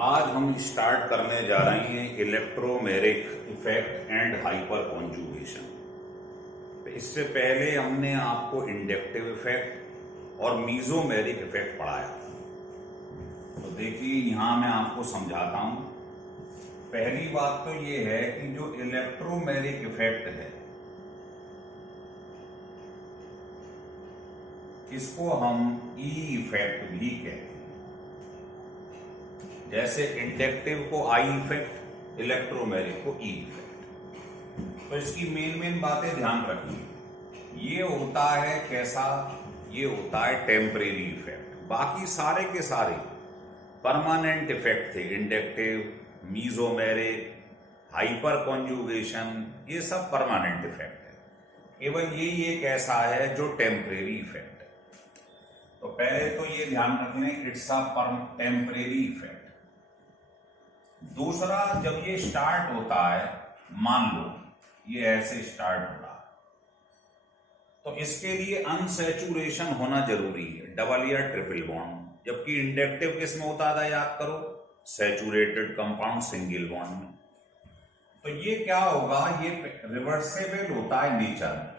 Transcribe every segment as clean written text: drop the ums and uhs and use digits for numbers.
आज हम स्टार्ट करने जा रहे हैं electromeric effect and hyper conjugation. इससे पहले हमने आपको इंडक्टिव इफेक्ट और मीजोमेरिक इफेक्ट पढ़ाया। तो देखिए यहां मैं आपको समझाता हूं। पहली बात तो ये है कि जो इलेक्ट्रोमेरिक इफेक्ट है इसको हम ई इफेक्ट भी कहते हैं। जैसे इंडक्टिव को आई इफेक्ट, इलेक्ट्रोमेरिक को ई इफेक्ट। तो इसकी मेन बातें ध्यान रखिए। ये होता है कैसा, ये होता है टेम्परेरी इफेक्ट। बाकी सारे के सारे परमानेंट इफेक्ट थे। इंडक्टिव, मीजोमेरिक, हाइपर कॉन्जुगेशन, ये सब परमानेंट इफेक्ट है। केवल यही एक ऐसा है जो टेम्परेरी इफेक्ट है। तो पहले तो ये ध्यान रख लें, इट्स अ टेम्परेरी इफेक्ट। दूसरा, जब ये स्टार्ट होता है, मान लो ये ऐसे स्टार्ट हो रहा है, तो इसके लिए अनसैचुरेशन होना जरूरी है, डबल या ट्रिपल बॉन्ड। जबकि इंडक्टिव किस में होता था, याद करो, सैचुरेटेड कंपाउंड सिंगल बॉन्ड में। तो ये क्या होगा, ये रिवर्सेबल होता है नेचर में।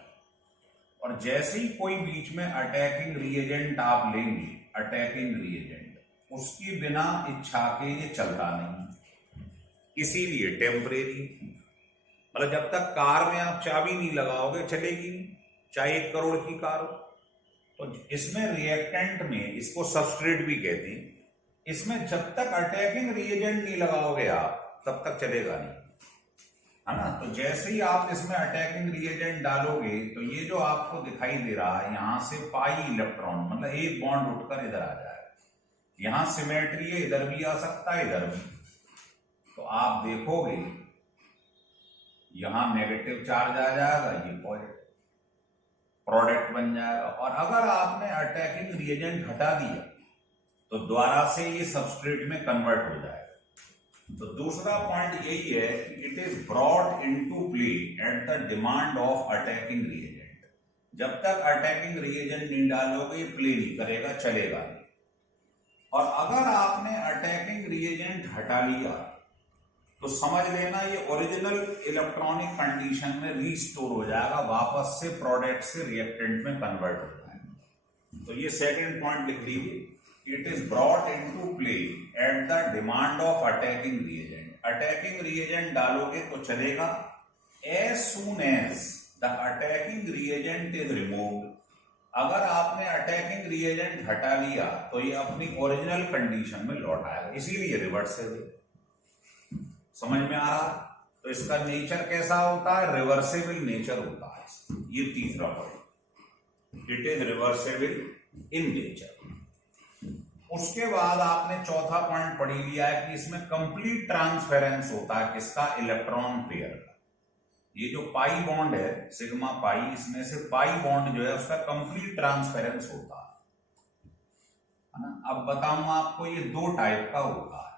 और जैसे ही कोई बीच में अटैकिंग रिएजेंट आप लेंगे, अटैकिंग रिएजेंट, उसकी बिना इच्छा के ये चलता नहीं। इसीलिए टेम्परेरी, मतलब जब तक कार में आप चाबी नहीं लगाओगे चलेगी नहीं, चाहे 1 करोड़ की कार हो। तो इसमें रिएक्टेंट में, इसको सबस्ट्रेट भी कहते हैं, इसमें जब तक अटैकिंग रिएजेंट नहीं लगाओगे आप तब तक चलेगा नहीं, है ना। तो जैसे ही आप इसमें अटैकिंग रिएजेंट डालोगे तो ये जो आपको दिखाई दे रहा है, यहां से पाई इलेक्ट्रॉन, मतलब एक बॉन्ड उठकर इधर आ जाएगा। यहां सिमेट्री है, इधर भी आ सकता है, इधर भी। तो आप देखोगे यहां नेगेटिव चार्ज आ जाएगा, ये पॉजिटिव, प्रोडक्ट बन जाएगा। और अगर आपने अटैकिंग रिएजेंट हटा दिया तो द्वारा से ये सबस्ट्रेट में कन्वर्ट हो जाएगा। तो दूसरा पॉइंट यही है कि it is brought into play at the demand of attacking reagent. जब तक अटैकिंग रिएजेंट नहीं डालोगे प्ले नहीं करेगा, चलेगा नहीं। और अगर आपने अटैकिंग रिएजेंट हटा लिया तो समझ लेना ये ओरिजिनल इलेक्ट्रॉनिक कंडीशन में रीस्टोर हो जाएगा, वापस से प्रोडक्ट से रिएक्टेंट में कन्वर्ट हो जाएगा। तो ये सेकंड पॉइंट लिख लीजिए, it is brought into play at the demand of attacking reagent. Attacking reagent डालोगे तो चलेगा, as soon as the attacking reagent is removed. अगर आपने अटैकिंग रिएजेंट हटा लिया तो ये अपनी ओरिजिनल कंडीशन में लौट आएगा। इसीलिए रिवर्सेबल, समझ में आ रहा। तो इसका नेचर कैसा होता है, रिवर्सेबल नेचर होता है। ये तीसरा point, it is reversible in nature. उसके बाद आपने चौथा पॉइंट पढ़ लिया है कि इसमें कंप्लीट ट्रांसफेरेंस होता है, किसका, इलेक्ट्रॉन पेयर का। ये जो पाई बॉन्ड है, सिग्मा पाई, इसमें से पाई बॉन्ड जो है उसका कंप्लीट ट्रांसफेरेंस होता है ना। अब बताऊंगा आपको, ये 2 टाइप का होता है,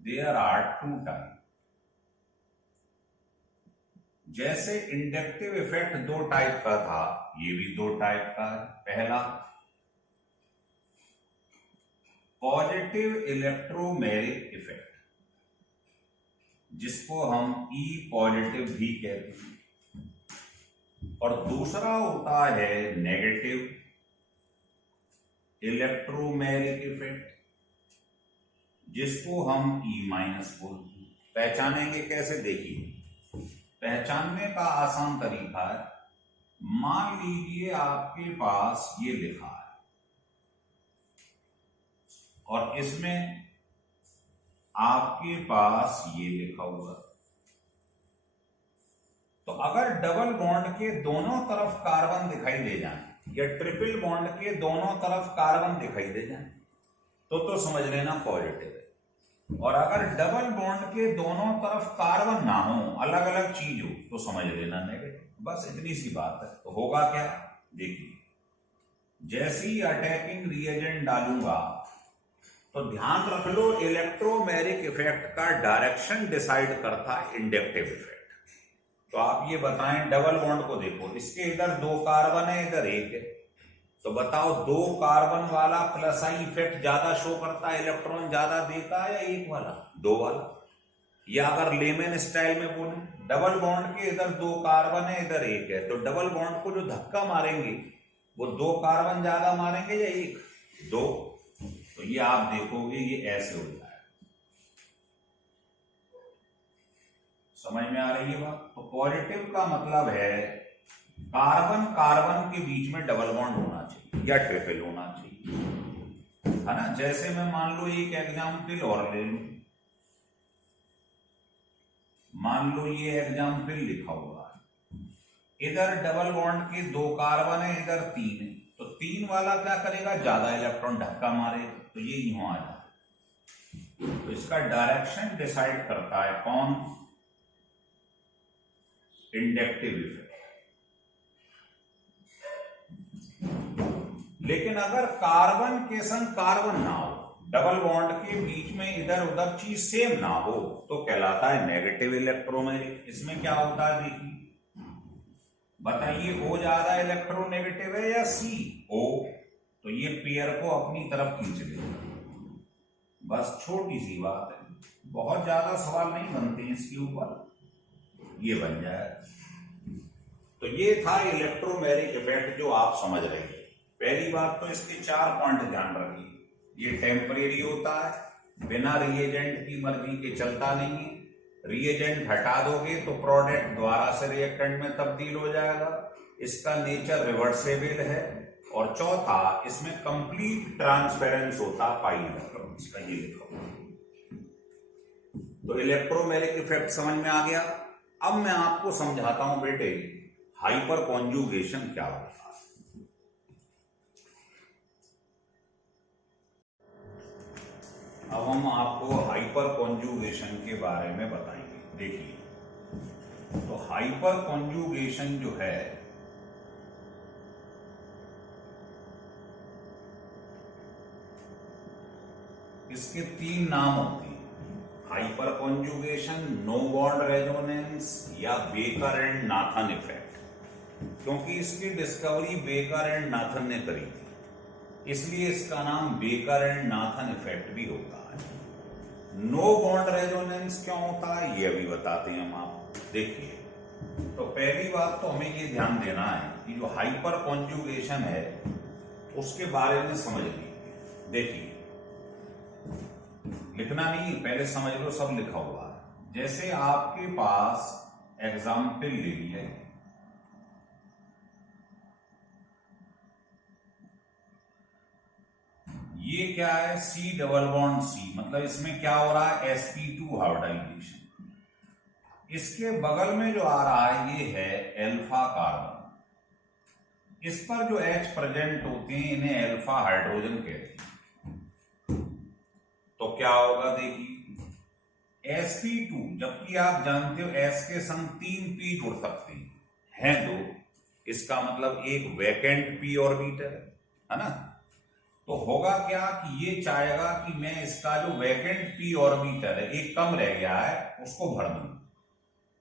देयर आर 2 टाइप। जैसे इंडक्टिव इफेक्ट 2 टाइप का था, ये भी 2 टाइप का है। पहला, पॉजिटिव इलेक्ट्रोमेरिक इफेक्ट, जिसको हम ई पॉजिटिव भी कहते हैं। और दूसरा होता है नेगेटिव इलेक्ट्रोमेरिक इफेक्ट, जिसको हम ई माइनस बोलते हैं। पहचानेंगे कैसे, देखिए। पहचानने का आसान तरीका है, मान लीजिए आपके पास ये लिखा है और इसमें आपके पास ये लिखा हुआ। तो अगर डबल बॉन्ड के दोनों तरफ कार्बन दिखाई दे जाए या ट्रिपल बॉन्ड के दोनों तरफ कार्बन दिखाई दे जाए तो समझ लेना पॉजिटिव है। और अगर डबल बॉन्ड के दोनों तरफ कार्बन ना हो, अलग अलग चीज हो, तो समझ लेना नेगेटिव। बस इतनी सी बात है। तो होगा क्या, देखिए। जैसे ही अटैकिंग रिएजेंट डालूंगा तो ध्यान रख लो, इलेक्ट्रोमेरिक इफेक्ट का डायरेक्शन डिसाइड करता है इंडक्टिव इफेक्ट। तो आप ये बताएं, डबल बॉन्ड को देखो, इसके इधर 2 कार्बन है, इधर 1 है। तो बताओ, 2 कार्बन वाला प्लस आई इफेक्ट ज्यादा शो करता है, इलेक्ट्रॉन ज्यादा देता है, या एक वाला? 2 वाला। या अगर लेमन स्टाइल में बोले, डबल बॉन्ड के इधर 2 कार्बन है, इधर 1 है, तो डबल बॉन्ड को जो धक्का मारेंगे वो 2 कार्बन ज्यादा मारेंगे या 1? 2। तो ये आप देखोगे ये ऐसे हो जाएगा। समझ में आ रही है बात? तो पॉजिटिव का मतलब है कार्बन कार्बन के बीच में डबल बॉन्ड होना चाहिए या ट्रिपल होना चाहिए, है ना। जैसे मैं मान लो एक एग्जाम्पल और ले लू, मान लो ये एग्जाम्पल लिखा हुआ है, इधर डबल बॉन्ड के 2 कार्बन है, इधर 3 है, तो 3 वाला क्या करेगा? ज्यादा इलेक्ट्रॉन धक्का मारेगा, तो ये यूं आ जाए। तो इसका डायरेक्शन डिसाइड करता है कौन? Inductive effect. लेकिन अगर कार्बन के संग कार्बन ना हो, डबल बॉन्ड के बीच में इधर उधर चीज सेम ना हो, तो कहलाता है नेगेटिव इलेक्ट्रोमैग्नेटिक। इसमें क्या होता है देखिए, बताइए, O ज्यादा इलेक्ट्रोनेगेटिव है या C? O। तो ये पेयर को अपनी तरफ खींच लेगा। बस छोटी सी बात है, बहुत ज्यादा सवाल नहीं बनते हैं इसके ऊपर, ये बन जाए। तो ये था इलेक्ट्रोमैग्नेटिक इफेक्ट जो आप समझ रहे थे। पहली बात तो इसके 4 पॉइंट ध्यान रखिए। ये टेम्परेरी होता है, बिना रिएजेंट की मर्जी के चलता नहीं है। रिएजेंट हटा दोगे तो प्रोडक्ट द्वारा से रिएक्टेंट में तब्दील हो जाएगा। इसका नेचर रिवर्सेबल है। और चौथा, इसमें कंप्लीट ट्रांसपेरेंस होता पाई इलेक्ट्रॉन्स का, ये लिखो। तो इलेक्ट्रोमैग्नेटिक इफेक्ट समझ में आ गया। अब मैं आपको समझाता हूं बेटे, हाइपर कॉन्जुगेशन क्या होता है। अब हम आपको हाइपर कॉन्जुगेशन के बारे में बताएंगे। देखिए, तो हाइपर कॉन्जुगेशन जो है, इसके 3 नाम होते हैं। Hyper conjugation, no bond resonance या बेकर एंड नाथन इफेक्ट। क्योंकि इसकी डिस्कवरी बेकर एंड नाथन ने करी थी, इसलिए इसका नाम बेकर एंड नाथन इफेक्ट भी होता है। नो बॉन्ड रेजोनेंस क्यों होता है, ये अभी बताते हैं हम आपको। देखिए, तो पहली बात तो हमें ये ध्यान देना है कि जो हाइपर कॉन्जुगेशन है उसके बारे में समझ लीजिए। देखिए, लिखना नहीं, पहले समझ लो, सब लिखा हुआ है। जैसे आपके पास एग्जाम्पल ले लिया, ये क्या है? C डबल बॉन्ड C, मतलब इसमें क्या हो रहा है? sp2 hybridisation. इसके बगल में जो आ रहा है ये है एल्फा कार्बन। इस पर जो H प्रेजेंट होते हैं इन्हें एल्फा हाइड्रोजन कहते हैं। तो क्या होगा देखिए, sp2, जबकि आप जानते हो S के संग 3 P जुड़ सकते हैं 2, इसका मतलब एक वैकेंट P ऑर्बिटल है ना। तो होगा क्या कि ये चाहेगा कि मैं इसका जो वैकेंट P ऑर्बिटल है, एक कम रह गया है, उसको भर दूं।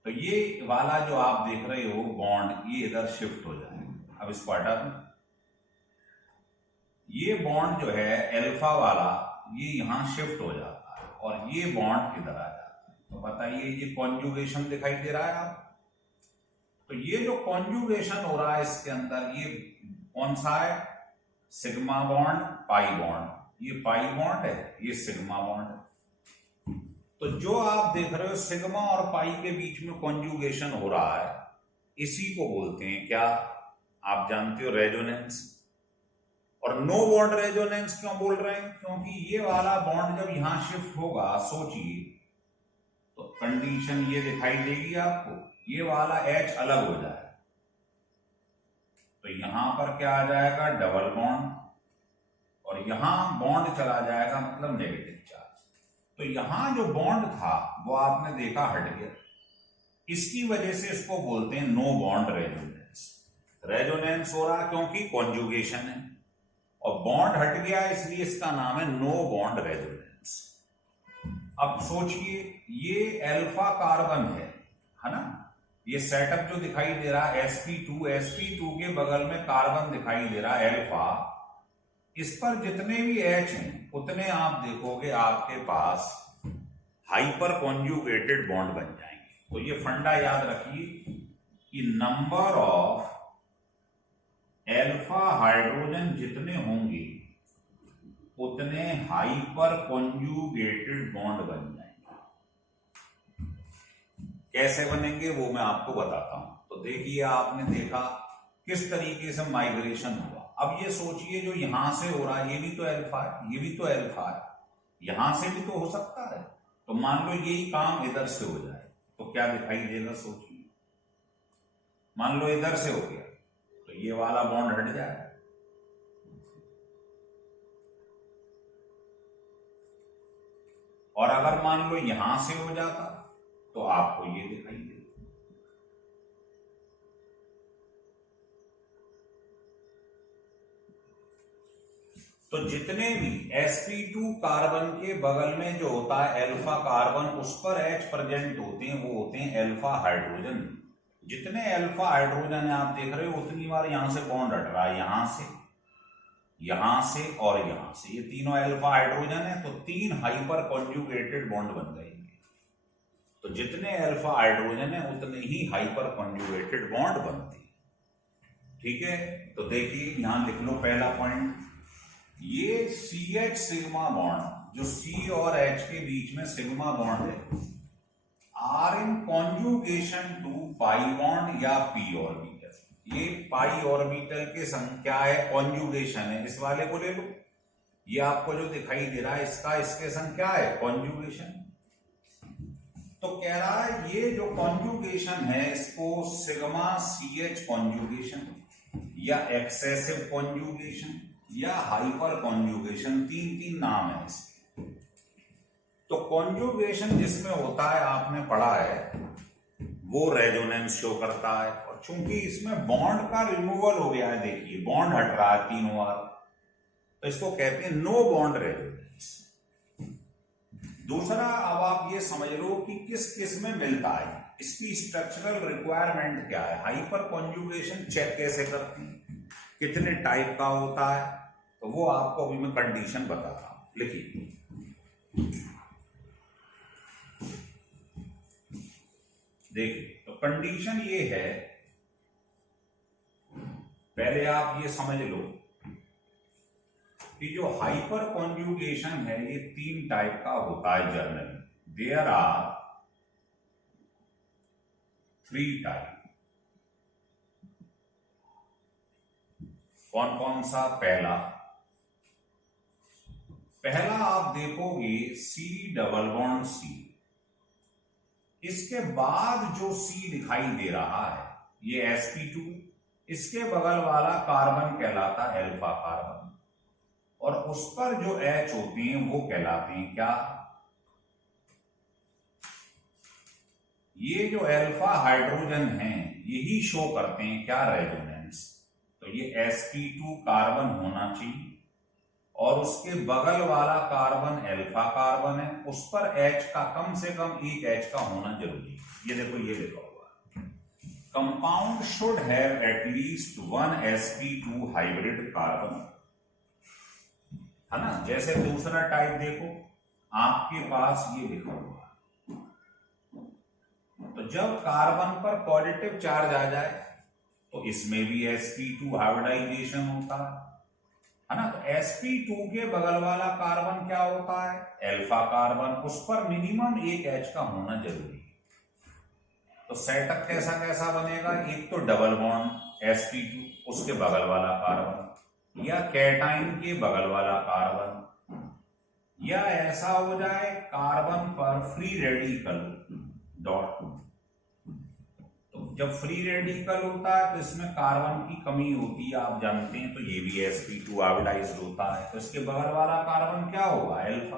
तो ये वाला जो आप देख रहे हो बॉन्ड, ये इधर शिफ्ट हो जाएगा। अब इसको हटा दूं, ये बॉन्ड जो है एल्फा वाला, ये यहां शिफ्ट हो जाता है और ये बॉन्ड इधर आ जाता है। तो बताइए, ये कॉन्जुगेशन दिखाई दे रहा है आप? तो ये जो कॉन्जुगेशन हो रहा है इसके अंदर, ये कौन सा है? Sigma bond, pi bond. ये पाई बॉन्ड है, ये सिग्मा बॉन्ड है। तो जो आप देख रहे हो सिग्मा और पाई के बीच में कॉन्जुगेशन हो रहा है, इसी को बोलते हैं क्या? आप जानते हो, रेजोनेंस। और नो बॉन्ड रेजोनेंस क्यों बोल रहे हैं? क्योंकि ये वाला बॉन्ड जब यहां शिफ्ट होगा, सोचिए, तो कंडीशन ये दिखाई देगी आपको, ये वाला H अलग हो जाए, तो यहां पर क्या आ जाएगा? डबल बॉन्ड, और यहां बॉन्ड चला जाएगा, मतलब नेगेटिव चार्ज। तो यहां जो बॉन्ड था वो आपने देखा हट गया। इसकी वजह से इसको बोलते हैं नो बॉन्ड रेजोनेंस। रेजोनेंस हो रहा क्योंकि कॉन्जुगेशन है, और बॉन्ड हट गया, इसलिए इसका नाम है नो बॉन्ड रेजोनेंस। अब सोचिए, ये एल्फा कार्बन है ना, ये सेटअप जो दिखाई दे रहा है sp2 के बगल में कार्बन दिखाई दे रहा है अल्फा, इस पर जितने भी H हैं उतने आप देखोगे आपके पास हाइपर कॉन्जुगेटेड बॉन्ड बन जाएंगे। तो ये फंडा याद रखिए कि नंबर ऑफ अल्फा हाइड्रोजन जितने होंगे उतने हाइपर कॉन्जुगेटेड बॉन्ड बन जाएंगे। कैसे बनेंगे वो मैं आपको बताता हूं। तो देखिए, आपने देखा किस तरीके से माइग्रेशन हुआ। अब ये सोचिए, जो यहां से हो रहा है ये भी तो अल्फा है, ये भी तो अल्फा है, यहां से भी तो हो सकता है। तो मान लो यही काम इधर से हो जाए तो क्या दिखाई देगा, सोचिए। मान लो इधर से हो गया तो ये वाला बॉन्ड हट जाए, और अगर मान लो यहां से हो जाता तो आपको ये दिखाई देगा। तो जितने भी sp2 कार्बन के बगल में जो होता है अल्फा कार्बन, उस पर H प्रेजेंट होते हैं, वो होते हैं अल्फा हाइड्रोजन। जितने अल्फा हाइड्रोजन है आप देख रहे हो उतनी बार यहां से बॉन्ड हट रहा है, यहां से और यहां से। ये तीनों अल्फा हाइड्रोजन है तो 3 हाइपर कॉन्जुगेटेड बॉन्ड बन गए। तो जितने अल्फा हाइड्रोजन है उतने ही हाइपर कॉन्जुगेटेड बॉन्ड बनते हैं। ठीक है, तो देखिए यहां लिख लो पहला पॉइंट, ये CH सिग्मा बॉन्ड जो C और H के बीच में सिग्मा बॉन्ड है, are in conjugation to pi bond या p ऑर्बिटल। ये पाई ऑर्बिटल के संख्या है, कॉन्जुगेशन है, इस वाले को ले लो। ये आपको जो दिखाई दे रहा है इसका इसके संख्या है कॉन्जुगेशन। तो कह रहा है ये जो कॉन्जुगेशन है इसको सिग्मा CH कॉन्जुगेशन या एक्सेसिव कॉन्जुगेशन या हाइपर कॉन्जुगेशन, 3 नाम है इसके। तो कॉन्जुगेशन जिसमें होता है आपने पढ़ा है वो रेजोनेंस शो करता है, और चूंकि इसमें बॉन्ड का रिमूवल हो गया है, देखिए बॉन्ड हट रहा है तीनों बार, तो इसको कहते हैं नो बॉन्ड रेजोनेंस। दूसरा, अब आप ये समझ लो कि किस किस में मिलता है, इसकी स्ट्रक्चरल रिक्वायरमेंट क्या है, हाइपर कॉन्जुगेशन चेक कैसे करते हैं, कितने टाइप का होता है, तो वो आपको अभी मैं कंडीशन बता रहा हूं। लिखिए, देखिए तो कंडीशन ये है, पहले आप ये समझ लो कि जो हाइपर कॉन्जुगेशन है ये 3 टाइप का होता है जनरली। There are 3 type. कौन कौन सा? पहला आप देखोगे C डबल बॉन्ड C, इसके बाद जो C दिखाई दे रहा है ये sp2, इसके बगल वाला कार्बन कहलाता है अल्फा कार्बन, और उस पर जो H होते हैं वो कहलाते हैं क्या? ये जो अल्फा हाइड्रोजन हैं यही शो करते हैं क्या? रेजोनेंस। तो ये sp2 कार्बन होना चाहिए, और उसके बगल वाला कार्बन अल्फा कार्बन है, उस पर H का कम से कम एक H का होना जरूरी है। ये देखो ये लिखा हुआ है, compound should have at least 1 sp2 hybrid carbon, है ना। जैसे दूसरा टाइप देखो आपके पास ये लिखा हुआ है, तो जब कार्बन पर पॉजिटिव चार्ज आ जाए तो इसमें भी sp2 हाइब्रिडाइजेशन होता है ना। तो sp2 के बगल वाला कार्बन क्या होता है? अल्फा कार्बन, उस पर मिनिमम एक H का होना जरूरी है। तो सेटअप कैसा कैसा बनेगा? एक तो डबल बॉन्ड sp2 उसके बगल वाला कार्बन, या कैटाइन के बगल वाला कार्बन, या ऐसा हो जाए कार्बन पर फ्री रेडिकल डॉट। जब फ्री रेडिकल होता है तो इसमें कार्बन की कमी होती है, आप जानते हैं, तो ये भी sp2 हाइब्रिडाइज्ड होता है, तो इसके बगल वाला कार्बन क्या होगा? अल्फा।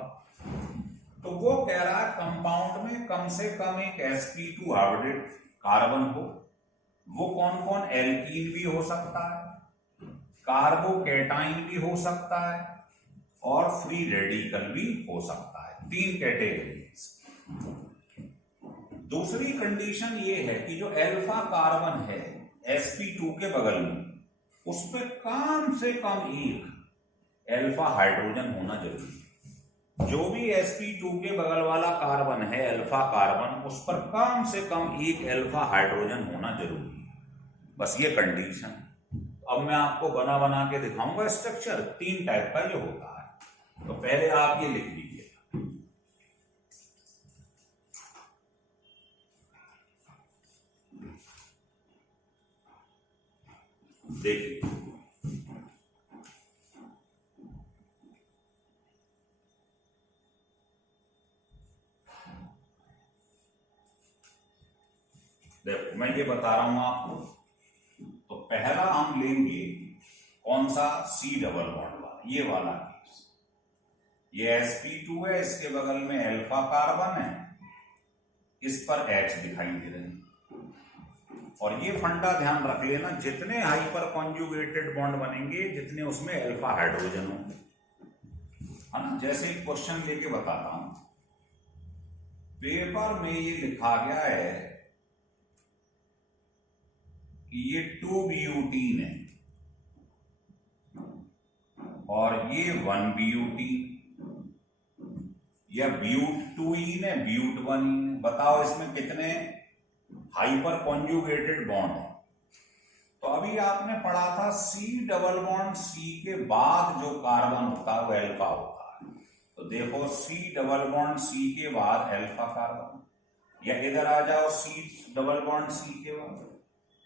तो वो कह रहा है कंपाउंड में कम से कम एक sp2 हाइब्रिड कार्बन हो। वो कौन कौन? एल्कीन भी हो सकता है, कार्बोकैटाइन भी हो सकता है, और फ्री रेडिकल भी हो सकता है। 3 कैटेगरी। दूसरी कंडीशन ये है कि जो अल्फा कार्बन है sp2 के बगल में, उस पर कम से कम एक अल्फा हाइड्रोजन होना जरूरी है। जो भी sp2 के बगल वाला कार्बन है अल्फा कार्बन, उस पर कम से कम एक अल्फा हाइड्रोजन होना जरूरी है। बस ये कंडीशन। अब मैं आपको बना बना के दिखाऊंगा स्ट्रक्चर, 3 टाइप का ये होता है। तो पहले आप ये लिख लीजिए। देखिए, देखो मैं ये बता रहा हूं आपको। तो पहला हम लेंगे कौन सा, C डबल बॉन्ड वाला, ये वाला केस। ये sp2 है, इसके बगल में अल्फा कार्बन है, इस पर H दिखाई दे रहे हैं। और ये फंडा ध्यान रख लेना, जितने हाइपर कॉन्जुगेटेड बॉन्ड बनेंगे जितने उसमें अल्फा हाइड्रोजन होंगे, है ना। जैसे एक क्वेश्चन लेके बताता हूं। पेपर में ये लिखा गया है कि ये 2 ब्यूटीन है और ये 1 ब्यूटीन, या ब्यूट-2ईन है, ब्यूट-1ईन। बताओ इसमें कितने हाइपर कॉन्जुगेटेड बॉन्ड है। तो अभी आपने पढ़ा था C डबल बॉन्ड C के बाद जो कार्बन होता है वो अल्फा होता है। तो देखो C डबल बॉन्ड C के बाद अल्फा कार्बन, या इधर आ जाओ C डबल बॉन्ड C के बाद,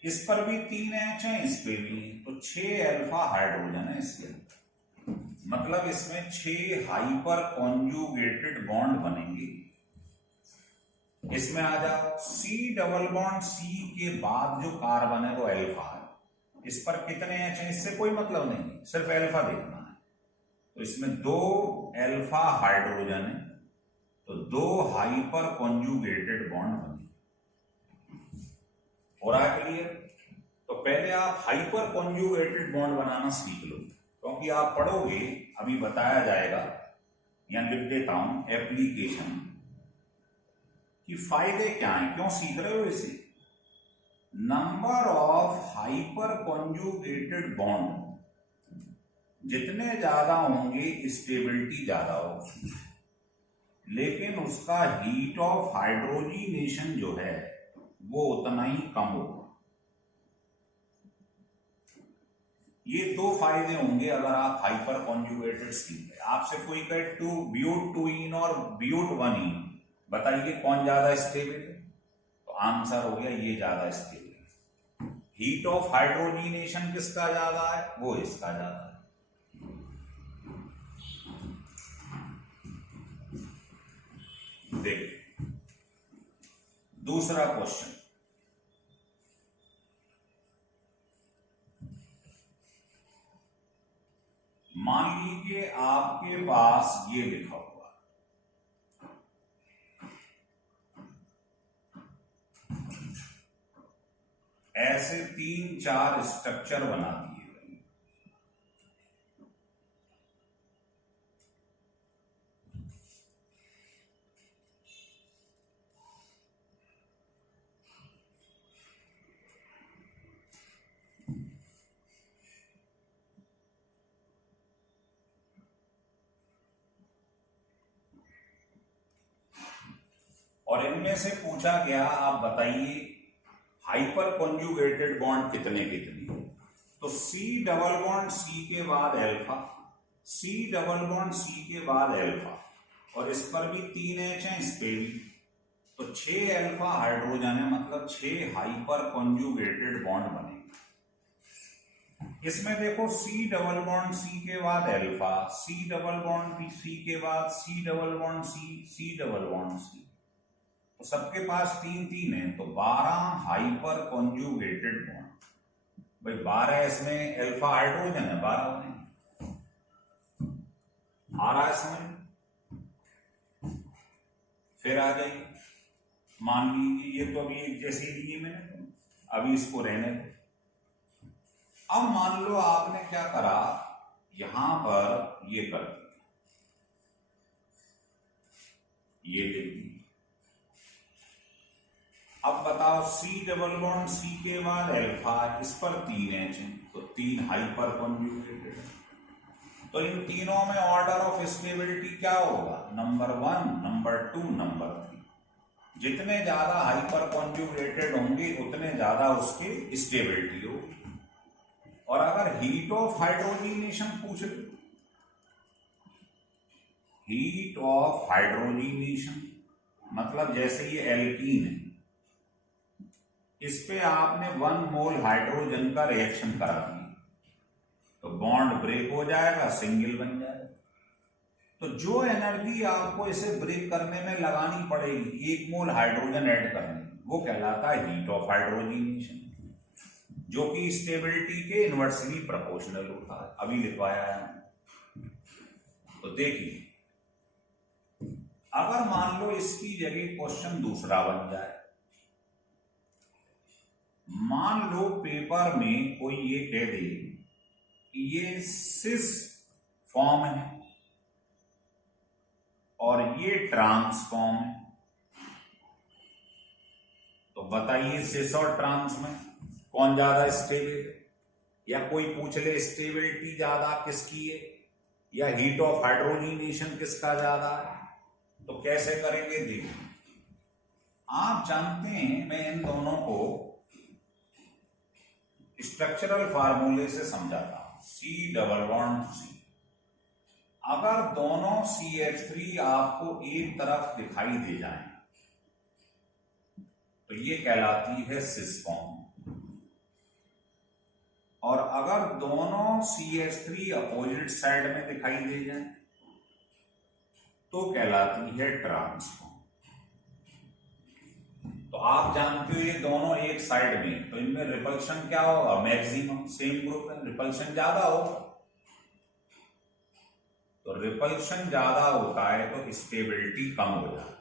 इस पर भी 3 H है, इस पे भी, तो 6 अल्फा हाइड्रोजन है इसके अंदर। मतलब इसमें 6 हाइपर कॉन्जुगेटेड बॉन्ड बनेंगे। इसमें आ जाओ C डबल बॉन्ड C के बाद जो कार्बन है वो अल्फा है, इस पर कितने H हैं इससे कोई मतलब नहीं, सिर्फ अल्फा देखना है। तो इसमें 2 अल्फा हाइड्रोजन है, तो 2 हाइपर कॉन्जुगेटेड बॉन्ड बने। हो रहा है क्लियर? तो पहले आप हाइपर कॉन्जुगेटेड बॉन्ड बनाना सीख लो, क्योंकि आप पढ़ोगे, अभी बताया जाएगा। यहां लिख देता हूं एप्लीकेशन कि फायदे क्या हैं, क्यों सीख रहे हो इसे। Number of hyper conjugated bond जितने ज्यादा होंगे स्टेबिलिटी ज्यादा होगी, लेकिन उसका हीट ऑफ हाइड्रोजिनेशन जो है वो उतना ही कम होगा। ये 2 फायदे होंगे अगर आप हाइपर कॉन्जुगेटेड सीख रहे। आपसे कोई कहे ब्यूट-2ईन और ब्यूट-1ईन, बताइए कौन ज्यादा स्टेबल है? तो आंसर हो गया ये ज्यादा स्टेबल है। हीट ऑफ हाइड्रोजिनेशन किसका ज्यादा है? वो इसका ज्यादा है। देखिए दूसरा क्वेश्चन, मान लीजिए आपके पास ये लिखा हुआ, ऐसे 3-4 स्ट्रक्चर बना दिए गए। और इनमें से पूछा गया आप बताइए हाइपर कॉन्जुगेटेड बॉन्ड कितने कितने। तो C डबल बॉन्ड C के बाद alpha, C double bond C के बाद अल्फा, और इस पर भी 3 H हैं, इस पे भी, तो 6 अल्फा हाइड्रोजन है, मतलब 6 हाइपर कॉन्जुगेटेड बॉन्ड बनेंगे। इसमें देखो C डबल बॉन्ड C के बाद alpha, C double bond C के बाद C double bond C double bond C, तो सबके पास 3-3 है, तो 12 हाइपर कॉन्जुगेटेड बॉन्ड। भाई 12 इसमें अल्फा हाइड्रोजन है, 12 बने। आ रहा है समझ? फिर आ जाइए, मान लीजिए ये तो अभी जैसे ही लिए मैंने, अभी इसको रहने दो। अब मान लो आपने क्या करा, यहां पर ये कर दिया, ये लिख दिया। अब बताओ C डबल बॉन्ड C के बाद अल्फा, इस पर 3 H है, तो 3 हाइपर कॉन्जुगेटेड है। तो इन तीनों में ऑर्डर ऑफ स्टेबिलिटी क्या होगा? Number 1, number 2, number 3। जितने ज्यादा हाइपर कॉन्जुगेटेड होंगे उतने ज्यादा उसकी स्टेबिलिटी होगी। और अगर हीट ऑफ हाइड्रोजिनेशन पूछ ले, हीट ऑफ हाइड्रोजिनेशन मतलब जैसे ये एल्कीन है, इस पे आपने 1 मोल हाइड्रोजन का रिएक्शन करा दिया, तो बॉन्ड ब्रेक हो जाएगा, सिंगल बन जाएगा। तो जो एनर्जी आपको इसे ब्रेक करने में लगानी पड़ेगी 1 मोल हाइड्रोजन ऐड करने में, वो कहलाता है हीट ऑफ हाइड्रोजिनेशन, जो कि स्टेबिलिटी के इनवर्सली प्रोपोर्शनल होता है। अभी लिखवाया है। तो देखिए, अगर मान लो इसकी जगह क्वेश्चन दूसरा बन जाए, मान लो पेपर में कोई ये कह दे कि ये सिस फॉर्म है और ये ट्रांस फॉर्म है, तो बताइए सिस और ट्रांस में कौन ज्यादा स्टेबल है? या कोई पूछ ले स्टेबिलिटी ज्यादा किसकी है, या हीट ऑफ हाइड्रोजिनेशन किसका ज्यादा है, तो कैसे करेंगे? देखिए, आप जानते हैं मैं इन दोनों को स्ट्रक्चरल फार्मूले से समझाता हूं। C डबल बॉन्ड C, अगर दोनों CH3 आपको एक तरफ दिखाई दे जाएं तो ये कहलाती है सिस फॉर्म, और अगर दोनों CH3 अपोजिट साइड में दिखाई दे जाएं तो कहलाती है ट्रांस फॉर्म। तो आप जानते हो ये दोनों एक साइड में, तो इनमें रिपल्शन क्या होगा? मैक्सिमम। सेम ग्रुप में रिपल्शन ज्यादा होगा, तो रिपल्शन ज्यादा होता है तो स्टेबिलिटी कम हो जाती है।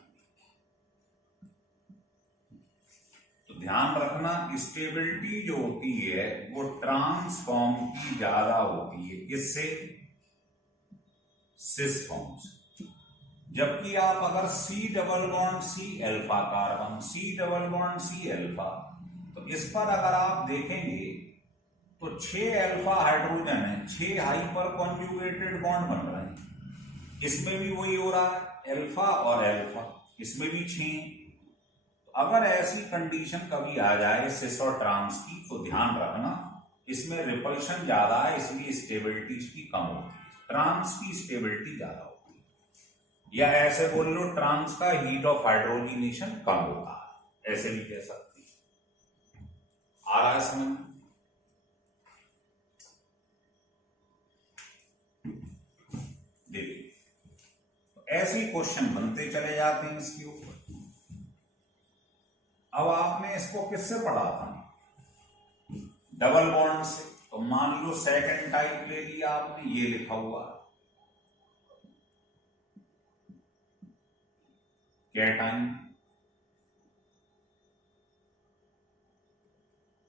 तो ध्यान रखना, स्टेबिलिटी जो होती है वो ट्रांसफॉर्म की ज्यादा होती है, किससे? सिस फॉर्म से। जबकि आप अगर C double bond C alpha carbon, C double bond C alpha, तो इस पर अगर आप देखेंगे तो 6 अल्फा हाइड्रोजन है, 6 हाइपर कॉन्जुगेटेड बॉन्ड बन रहे हैं। इसमें भी वही हो रहा है, अल्फा और अल्फा, इसमें भी 6। तो अगर ऐसी कंडीशन कभी आ जाए सिस और ट्रांस की, तो ध्यान रखना इसमें रिपल्शन ज्यादा है, इसलिए स्टेबिलिटी इसकी कम होती है, ट्रांस की स्टेबिलिटी ज्यादा होती है। या ऐसे बोल लो, ट्रांस का हीट ऑफ हाइड्रोजिनेशन कम होता है, ऐसे भी कह सकते हैं। आ रहा है समझ? देखिए, तो ऐसे ही क्वेश्चन बनते चले जाते हैं इसके ऊपर। अब आपने इसको किससे पढ़ा था? डबल बॉन्ड से। तो मान लो सेकंड टाइप ले लिया आपने, ये लिखा हुआ कैटाइन।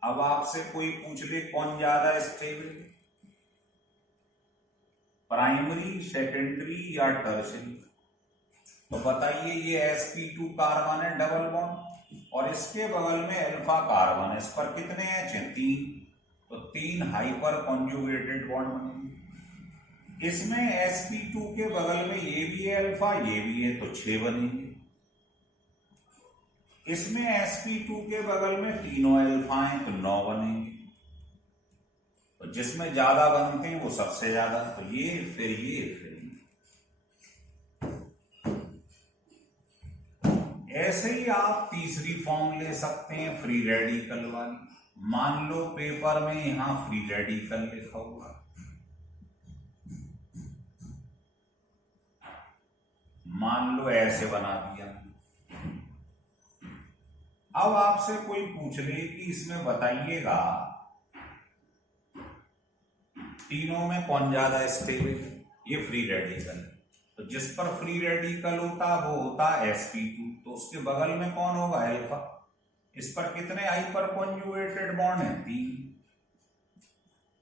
अब आपसे कोई पूछ ले कौन ज्यादा स्टेबल, प्राइमरी, सेकेंडरी या टर्शियरी, तो बताइए। ये sp2 कार्बन है डबल बॉन्ड, और इसके बगल में अल्फा कार्बन है, इस पर कितने H हैं? 3, तो 3 हाइपर कॉन्जुगेटेड बॉन्ड बनेंगे। इसमें sp2 के बगल में ये भी है अल्फा, ये भी है, तो 6 बनेंगे। इसमें sp2 के बगल में तीनों अल्फा हैं, तो 9 बनेंगे। तो जिसमें ज्यादा बनते हैं वो सबसे ज्यादा, तो ये फिर ये फिर ये। ऐसे ही आप तीसरी फॉर्म ले सकते हैं फ्री रेडिकल वाली। मान लो पेपर में यहां फ्री रेडिकल लिखा हुआ, मान लो ऐसे बना दिया। अब आपसे कोई पूछ ले कि इसमें बताइएगा तीनों में कौन ज्यादा स्टेबल है? ये फ्री रेडिकल है, तो जिस पर फ्री रेडिकल होता वो होता sp2, तो उसके बगल में कौन होगा? अल्फा। इस पर कितने हाइपर कॉन्जुगेटेड बॉन्ड है?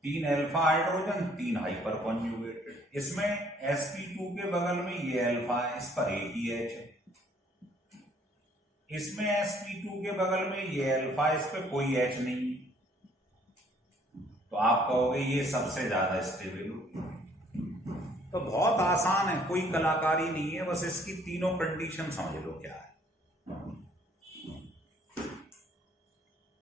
3 अल्फा हाइड्रोजन, 3 हाइपर कॉन्जुगेटेड। इसमें sp2 के बगल में ये अल्फा है, इस पर एक ही H है। इसमें sp2 के बगल में ये अल्फा, इस पे कोई H नहीं, तो आप कहोगे ये सबसे ज्यादा स्टेबल हो। तो बहुत आसान है, कोई कलाकारी नहीं है, बस इसकी तीनों कंडीशन समझ लो क्या है।